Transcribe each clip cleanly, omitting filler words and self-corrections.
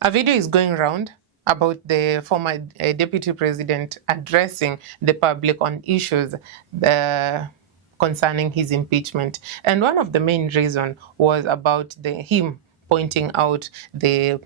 A video is going around about the former deputy president addressing the public on issues concerning his impeachment. And one of the main reasons was about him pointing out the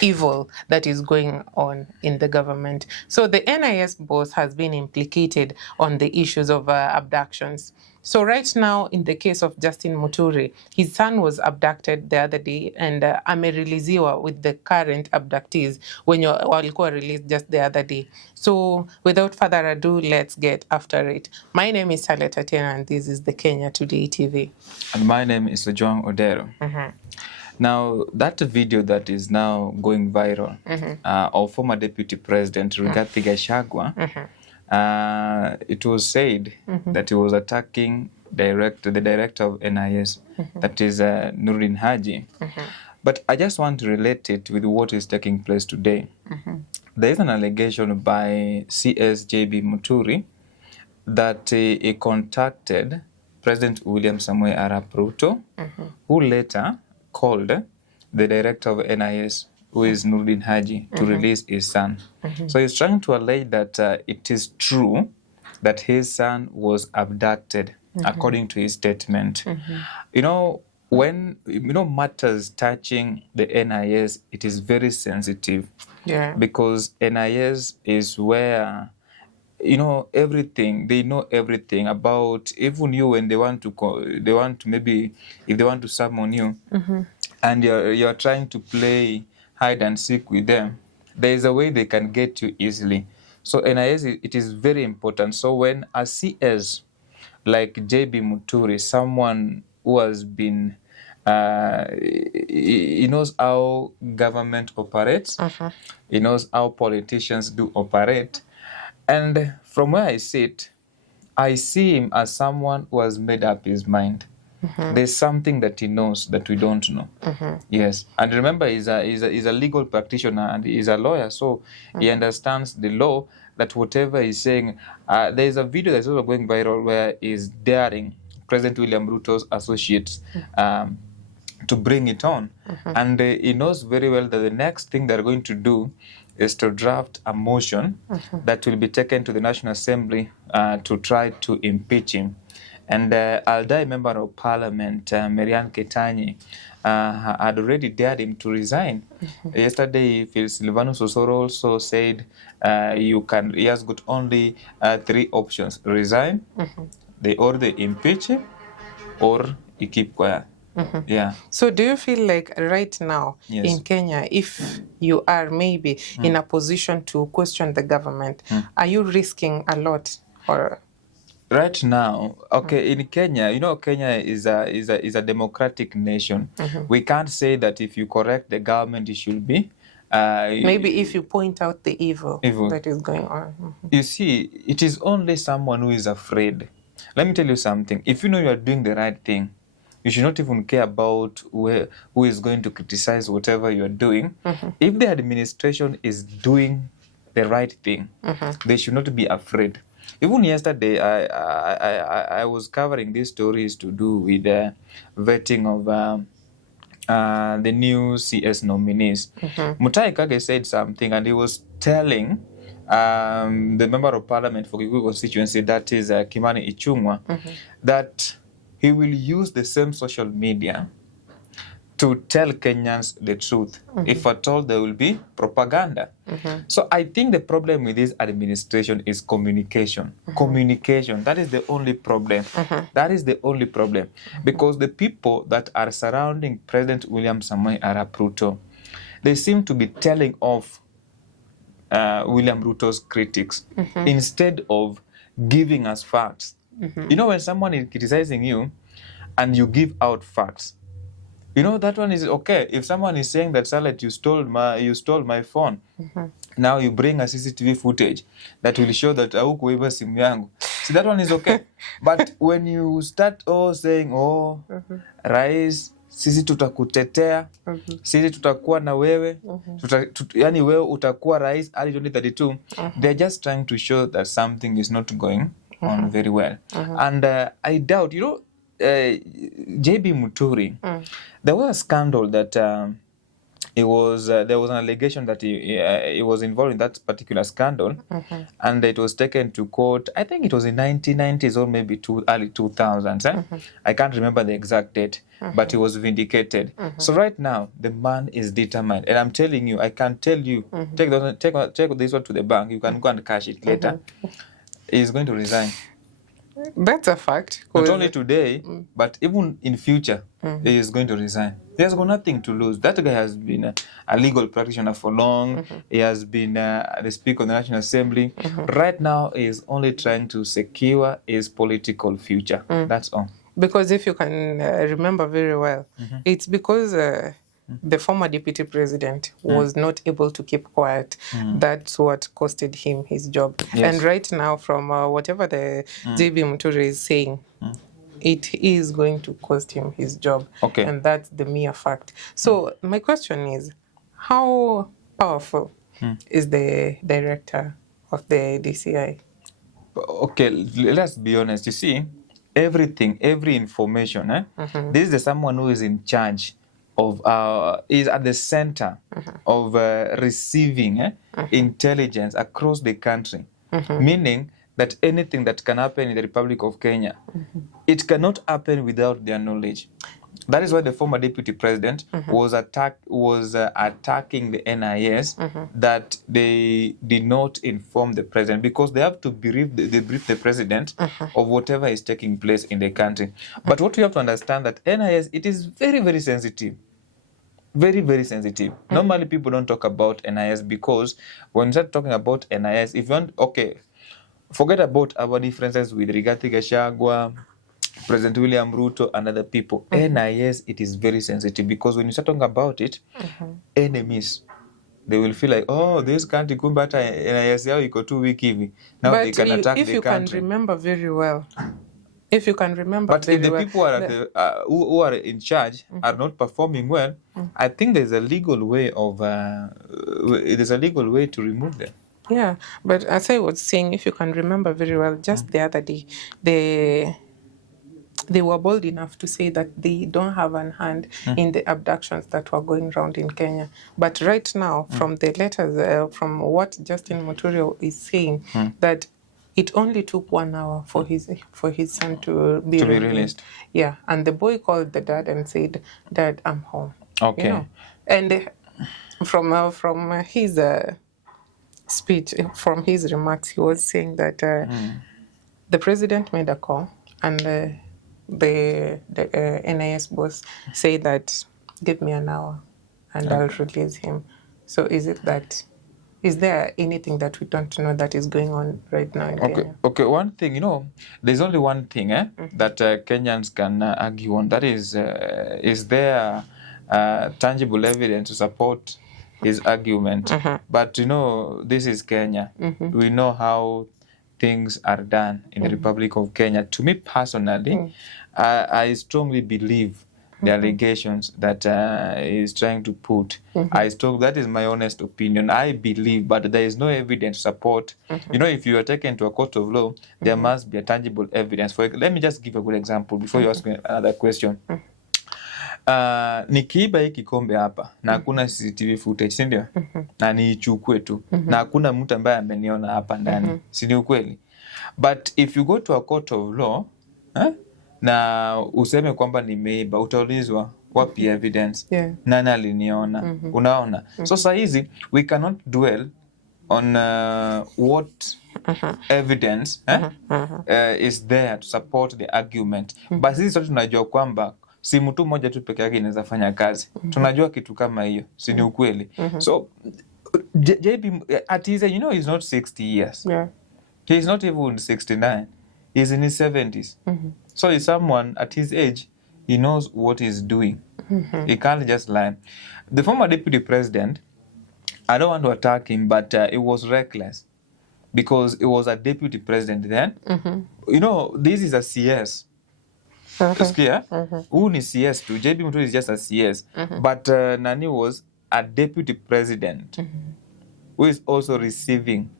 evil that is going on in the government. So the NIS boss has been implicated on the issues of abductions. So right now, in the case of Justin Muturi, his son was abducted the other day, and amereleasewa with the current abductees when walikuwa released just the other day. So without further ado, let's get after it. My name is Salet Atena, and this is the Kenya Today TV. And my name is John Odero. Now, that video that is now going viral of former Deputy President Rigathi Gachagua, it was said that he was attacking the director of NIS, that is Noordin Haji. But I just want to relate it with what is taking place today. There is an allegation by CSJB MUTURI that he contacted President William Samoei Arap Ruto, who later called the director of NIS, who is Noordin Haji, to release his son. So he's trying to allege that it is true that his son was abducted, according to his statement. You know, when matters touching the NIS, it is very sensitive. Because NIS is where everything. They know everything about even you when they want to maybe if they want to summon you, and you're trying to play hide and seek with them, there is a way they can get you easily. So NIS, it is very important. So when a CS like JB Muturi, someone who has been he knows how government operates, he knows how politicians do operate. And from where I sit, I see him as someone who has made up his mind. There's something that he knows that we don't know. Yes. And remember, he's a legal practitioner and he's a lawyer, so he understands the law, that whatever he's saying, there's a video that's also going viral where he's daring President William Ruto's associates to bring it on. And he knows very well that the next thing they're going to do is to draft a motion that will be taken to the National Assembly to try to impeach him. And Alda, Member of Parliament, Marianne Ketanyi, had already dared him to resign. Yesterday, Phil Silvanus Osoro also said he has got only 3 options: resign, they impeach him, or he keep quiet. Yeah. So do you feel like right now in Kenya, if you are maybe in a position to question the government, are you risking a lot? Or right now, okay, in Kenya, Kenya is a democratic nation. We can't say that if you correct the government, it should be maybe if you point out the evil that is going on. You see, it is only someone who is afraid. Let me tell you something. If you know you are doing the right thing, you should not even care about who is going to criticize whatever you are doing. If the administration is doing the right thing, they should not be afraid. Even yesterday, I was covering these stories to do with the vetting of the new CS nominees. Mutahi Kage said something, and he was telling the Member of Parliament for Kikuyu constituency, that is Kimani Ichung'wa, that he will use the same social media to tell Kenyans the truth. If at all there will be propaganda. So I think the problem with this administration is communication. Communication, that is the only problem. That is the only problem. Because the people that are surrounding President William Samoei Arap Ruto, they seem to be telling off William Ruto's critics instead of giving us facts. When someone is criticizing you and you give out facts, that one is okay. If someone is saying that, Salet, you stole my phone, now you bring a CCTV footage that will show that haukuiba simu yangu. See, that one is okay. But when you start saying, Rais, sisi tutakutetea, sisi tutakuwa na wewe, yani wewe utakuwa rais hadi 2032, they're just trying to show that something is not going on very well. And I doubt, JB Muturi, there was a scandal that there was an allegation that he was involved in that particular scandal, and it was taken to court. I think it was in 1990s or maybe early 2000s. I can't remember the exact date, but he was vindicated. So right now, the man is determined, and I'm telling you, I can tell you, take this one to the bank. You can go and cash it later. He's going to resign. That's a fact. Not only today, but even in future, he is going to resign. He has got nothing to lose. That guy has been a legal practitioner for long. He has been the Speaker of the National Assembly. Right now, he is only trying to secure his political future. That's all. Because if you can remember very well, it's because the former deputy president was not able to keep quiet. That's what costed him his job. Yes. And right now, from whatever the JB MUTURI is saying, it is going to cost him his job. Okay. And that's the mere fact. So my question is, how powerful is the director of the DCI? Okay, let's be honest. You see, every information, this is someone who is in charge of, is at the center of receiving intelligence across the country, meaning that anything that can happen in the Republic of Kenya, it cannot happen without their knowledge. That is why the former deputy president was attacking the NIS that they did not inform the president, because they have to brief the president of whatever is taking place in the country. But what we have to understand, that NIS, it is very, very sensitive. Very, very sensitive. Normally, people don't talk about NIS, because when you start talking about NIS, if you want, forget about our differences with Rigathi Gachagua, President William Ruto, and other people. NIS, it is very sensitive, because when you start talking about it, enemies, they will feel like, oh, this country kumbe hata NIS yao iko too weak hivi. Now But they can attack the country. if you can remember very well, but if the people who are in charge are not performing well, I think there's a legal way to remove them. Yeah, but as I was saying, if you can remember very well, just the other day, they were bold enough to say that they don't have an hand in the abductions that were going around in Kenya. But right now, from the letters, from what Justin MUTURI is saying, that it only took 1 hour for his son to be released. Yeah, and the boy called the dad and said, "Dad, I'm home." Okay. You know? And from his speech, from his remarks, he was saying that the president made a call, and the NIS boss said that, "Give me an hour and I'll release him." So is there anything that we don't know that is going on right now in Kenya? Okay, one thing, there's only one thing that Kenyans can argue on. That is there tangible evidence to support his argument? But this is Kenya. We know how things are done in the Republic of Kenya. To me personally, I strongly believe the allegations that he is trying to put. That is my honest opinion. I believe, but there is no evidence to support. If you are taken to a court of law, there must be a tangible evidence. Let me just give a good example before you ask me another question. Nikiiba hii kikombe hapa na hakuna CCTV footage, si ndio? Na niichukue tu na hakuna mtu ambaye ameniona hapa ndani, si ni ukweli? But if you go to a court of law na useme kwamba nimeiba, utaulizwa wapi evidence? Nani aliniona? Unaona? So saa hizi we cannot dwell on what evidence is there to support the argument. But sisi sote tunajua kwamba si mtu mmoja tu peke yake inaweza fanya kazi. Tunajua kitu kama hiyo, si ni ukweli? So JB at his age, he's not 60 years. He's not even 69. He's in his 70s. So he's someone at his age, he knows what he's doing. He can't just lie. The former deputy president, I don't want to attack him, but it was reckless, because it was a deputy president then. This is a CS. Who is CS too? JB MUTURI is just a CS. But Nani was a deputy president who is also receiving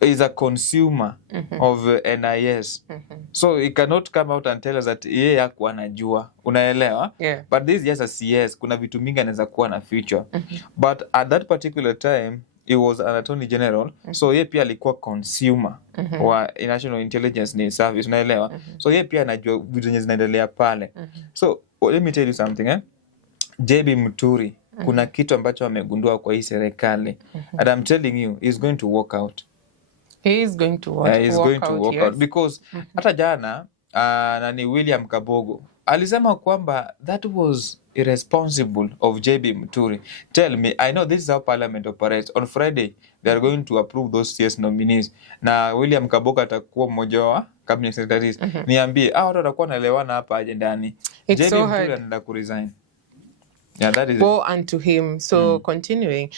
is a consumer of NIS. So he cannot come out and tell us that yeye hakuwa anajua. Unaelewa? Yeah. But this is just a CS. Kuna vitu mingi anaweza kuwa na future. But at that particular time, he was an attorney general. So yeye pia alikuwa consumer wa National Intelligence Service. Unaelewa? So yeye pia anajua vitu zenye zinaendelea pale. So let me tell you something. JB MUTURI, kuna kitu ambacho amegundua kwa hii serikali. And I'm telling you, he's going to walk out. He is going to walk out because hata jana nani William Kabogo alisema kwamba that was irresponsible of JB MUTURI. Tell me, I know this is how parliament operates. On Friday they are going to approve those CS nominees na William Kabogo atakuwa mmoja wa cabinet secretaries. Niambie watu watakuwa naelewana hapa aje ndani? JB MUTURI anaenda ku resign. Yeah, that is woe unto him. So continuing,